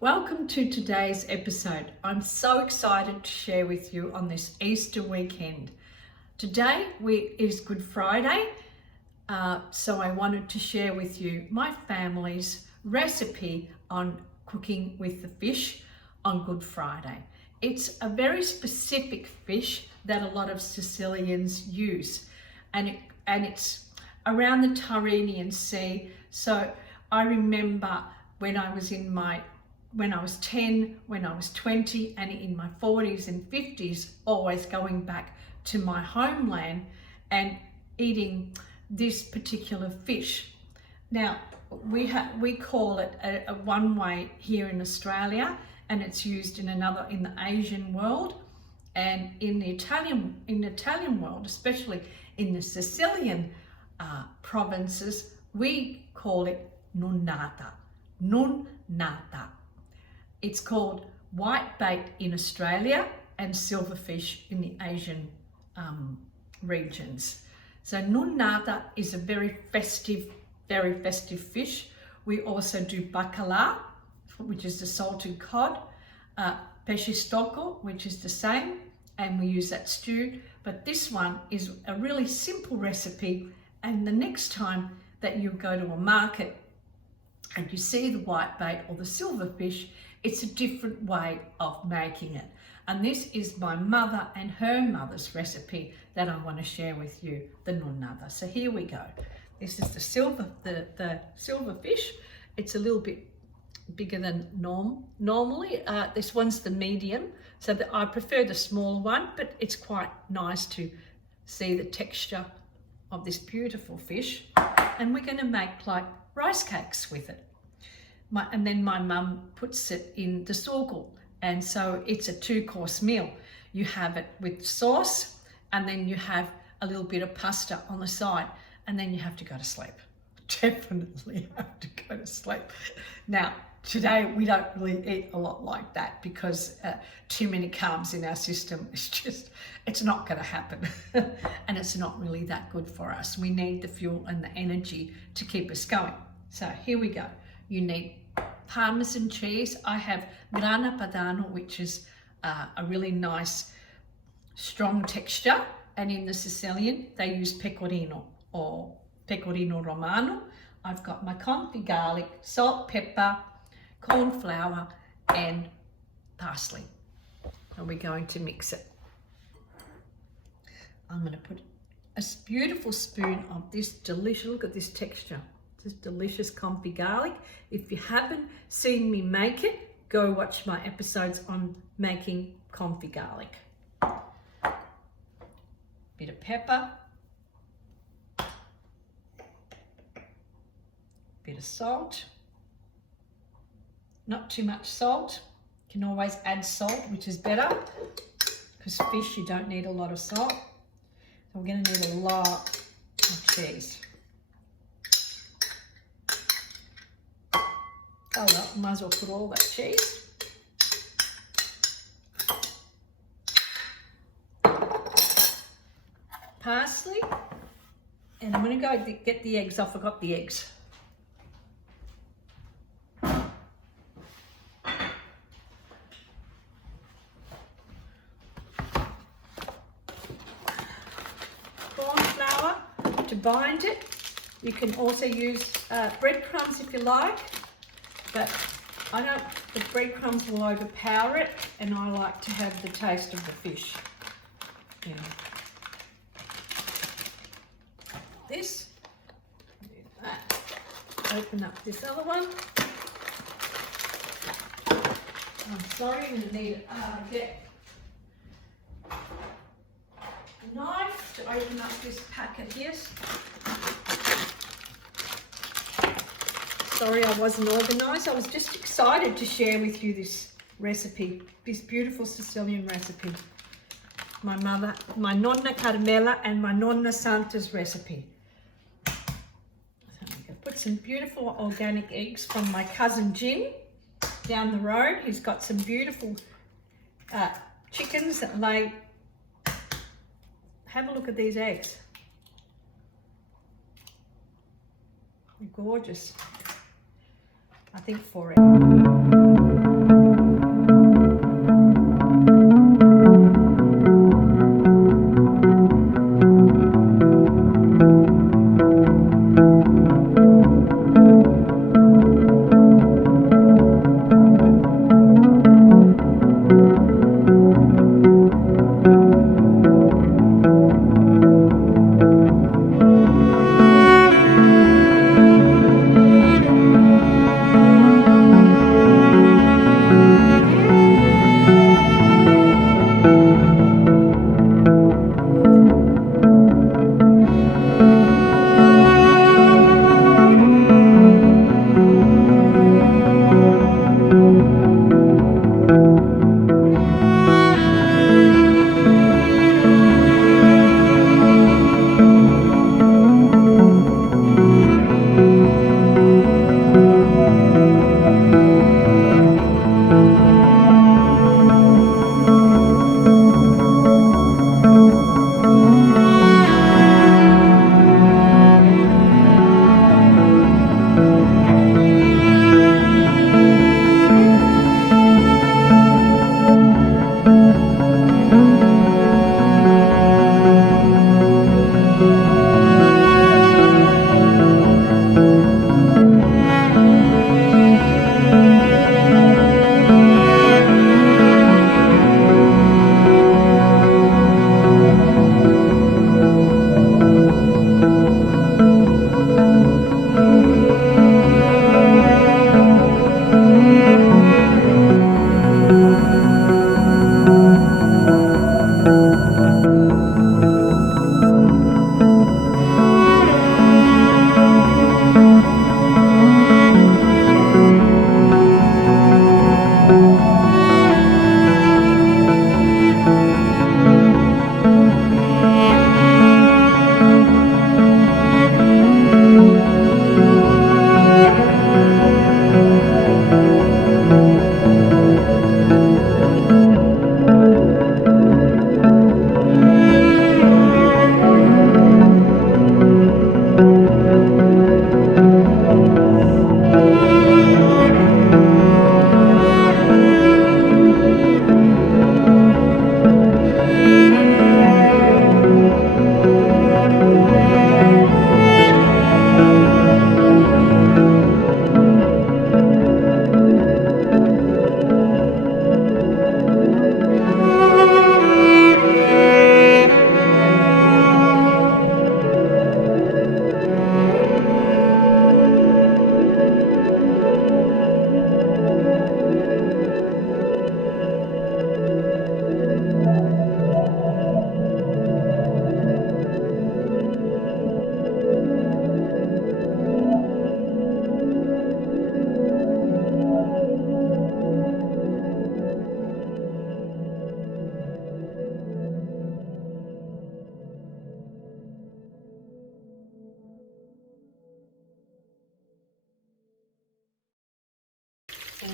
Welcome to today's episode. I'm so excited to share with you on this Easter weekend. Today is Good Friday, so I wanted to share with you my family's recipe on cooking with the fish on Good Friday. It's a very specific fish that a lot of Sicilians use, and it's around the Tyrrhenian Sea. So I remember when I was 10, when I was 20, and in my 40s and 50s, always going back to my homeland and eating this particular fish. Now, we call it a one way here in Australia, and it's used in another in the Asian world, and in the Italian world, especially in the Sicilian provinces, we call it Nunata. Nunata. It's called whitebait in Australia and silverfish in the Asian regions. So Nunata is a very festive fish. We also do bacala, which is the salted cod, pesce stocco, which is the same, and we use that stewed. But this one is a really simple recipe, and the next time that you go to a market and you see the whitebait or the silverfish, it's a different way of making it. And this is my mother and her mother's recipe that I want to share with you, the Nunata. So here we go. This is the silverfish. It's a little bit bigger than normally. This one's the medium, so I prefer the smaller one, but it's quite nice to see the texture of this beautiful fish. And we're going to make like rice cakes with it. And then my mum puts it in the sorghum, and so it's a 2-course meal. You have it with sauce, and then you have a little bit of pasta on the side, and then you have to go to sleep. Definitely have to go to sleep. Now, today we don't really eat a lot like that because too many carbs in our system. It's not going to happen. And it's not really that good for us. We need the fuel and the energy to keep us going. So here we go. You need Parmesan cheese. I have grana padano, which is a really nice strong texture, and in the Sicilian they use pecorino or pecorino romano. I've got my confit garlic, salt, pepper, corn flour and parsley, and we're going to mix it. I'm going to put a beautiful spoon of this delicious, look at this texture, this delicious confit garlic. If you haven't seen me make it, go watch my episodes on making confit garlic. Bit of pepper, bit of salt, not too much salt. You can always add salt, which is better, because fish you don't need a lot of salt. So we're going to need a lot of cheese. Oh well, might as well put all that cheese. Parsley, and I'm going to go get the eggs. I forgot the eggs. Corn flour to bind it. You can also use breadcrumbs if you like, but the breadcrumbs will overpower it, and I like to have the taste of the fish. Yeah. This, open up this other one. I'm sorry, I'm going to need get a knife to open up this packet here. Sorry, I wasn't organised. I was just excited to share with you this recipe, this beautiful Sicilian recipe. My mother, my nonna Carmela and my nonna Santa's recipe. So I put some beautiful organic eggs from my cousin Jim down the road. He's got some beautiful chickens that lay. Have a look at these eggs. They're gorgeous. I think 4 eggs.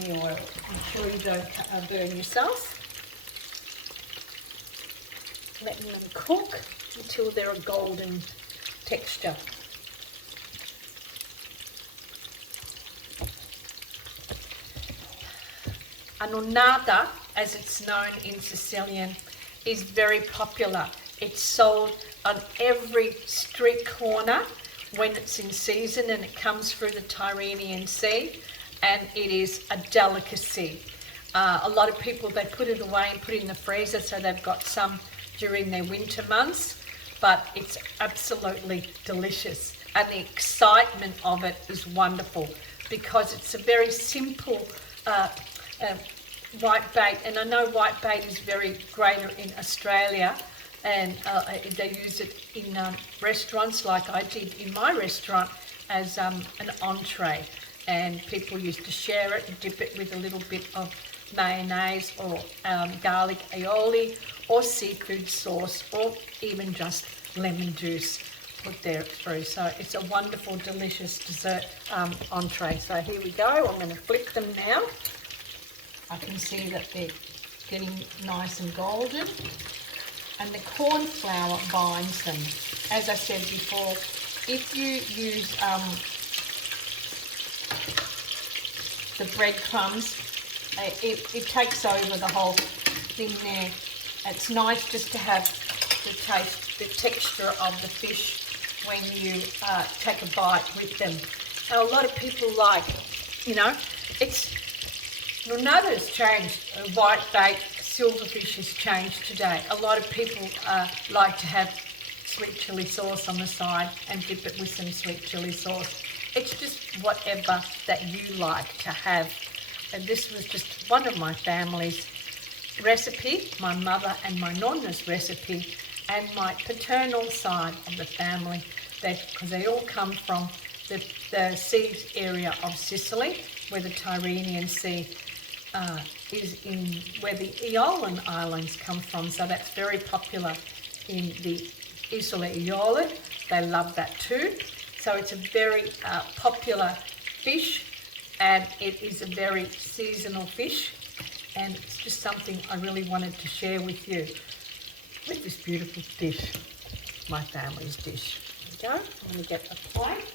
the oil. Ensure you don't burn yourself. Letting them cook until they're a golden texture. A nunata, as it's known in Sicilian, is very popular. It's sold on every street corner when it's in season, and it comes through the Tyrrhenian Sea, and it is a delicacy. A lot of people, they put it away and put it in the freezer so they've got some during their winter months, but it's absolutely delicious, and the excitement of it is wonderful because it's a very simple whitebait, and I know whitebait is very greater in Australia, and they use it in restaurants like I did in my restaurant as an entree, and people used to share it and dip it with a little bit of mayonnaise or garlic aioli or seafood sauce, or even just lemon juice put there through. So it's a wonderful, delicious dessert entree. So here we go. I'm going to flip them now. I can see that they're getting nice and golden, and the corn flour binds them. As I said before, if you use the breadcrumbs, it takes over the whole thing there. It's nice just to have the taste, the texture of the fish when you take a bite with them. And a lot of people like, it's Nunata has changed. Whitebait, silverfish has changed today. A lot of people like to have sweet chili sauce on the side and dip it with some sweet chili sauce. It's just whatever that you like to have. And this was just one of my family's recipe, my mother and my nonna's recipe, and my paternal side of the family, because they all come from the sea area of Sicily, where the Tyrrhenian Sea is in, where the Aeolian Islands come from. So that's very popular in the Isola Aeole. They love that too. So it's a very popular fish, and it is a very seasonal fish, and it's just something I really wanted to share with you, with this beautiful dish, my family's dish. There we go. I'm going to get a plate.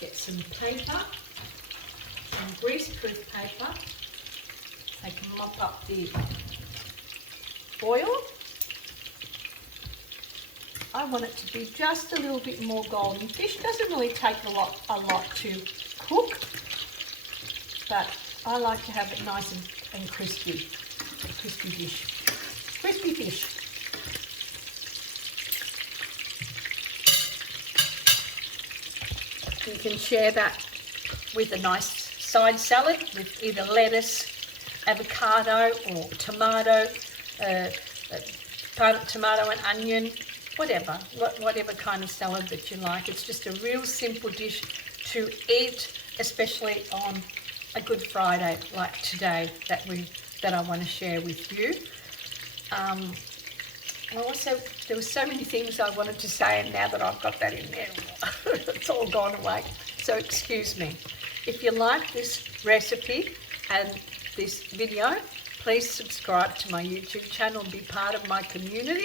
Get some paper, some greaseproof paper. I can mop up the oil. I want it to be just a little bit more golden. Fish doesn't really take a lot to cook, but I like to have it nice and crispy. A crispy dish. Crispy fish. You can share that with a nice side salad with either lettuce, avocado, or tomato, tomato and onion, whatever kind of salad that you like. It's just a real simple dish to eat, especially on a Good Friday like today that I want to share with you. There were so many things I wanted to say, and now that I've got that in there, it's all gone away. So excuse me. If you like this recipe and this video, please subscribe to my YouTube channel and be part of my community.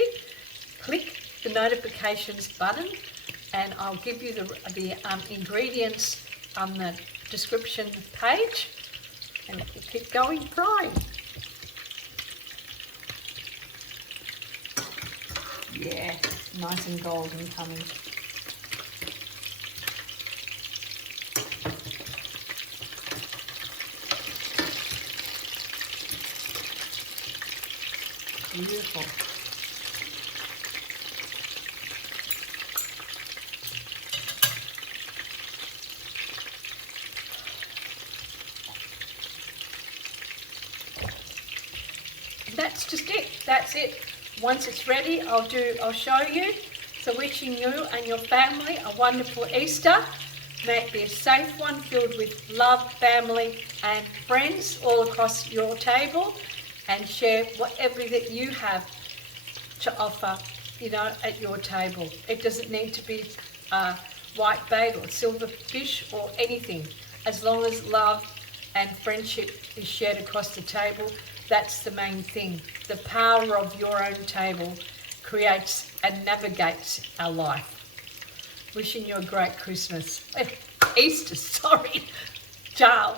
Click the notifications button, and I'll give you the ingredients on the description page, and we'll keep going frying. Yeah, nice and golden coming. Beautiful. That's just it. That's it. Once it's ready, I'll show you. So wishing you and your family a wonderful Easter. May it be a safe one, filled with love, family and friends all across your table, and share whatever that you have to offer, at your table. It doesn't need to be whitebait or silverfish or anything. As long as love and friendship is shared across the table, that's the main thing. The power of your own table creates and navigates our life. Wishing you a great Christmas. Easter, sorry. Ciao.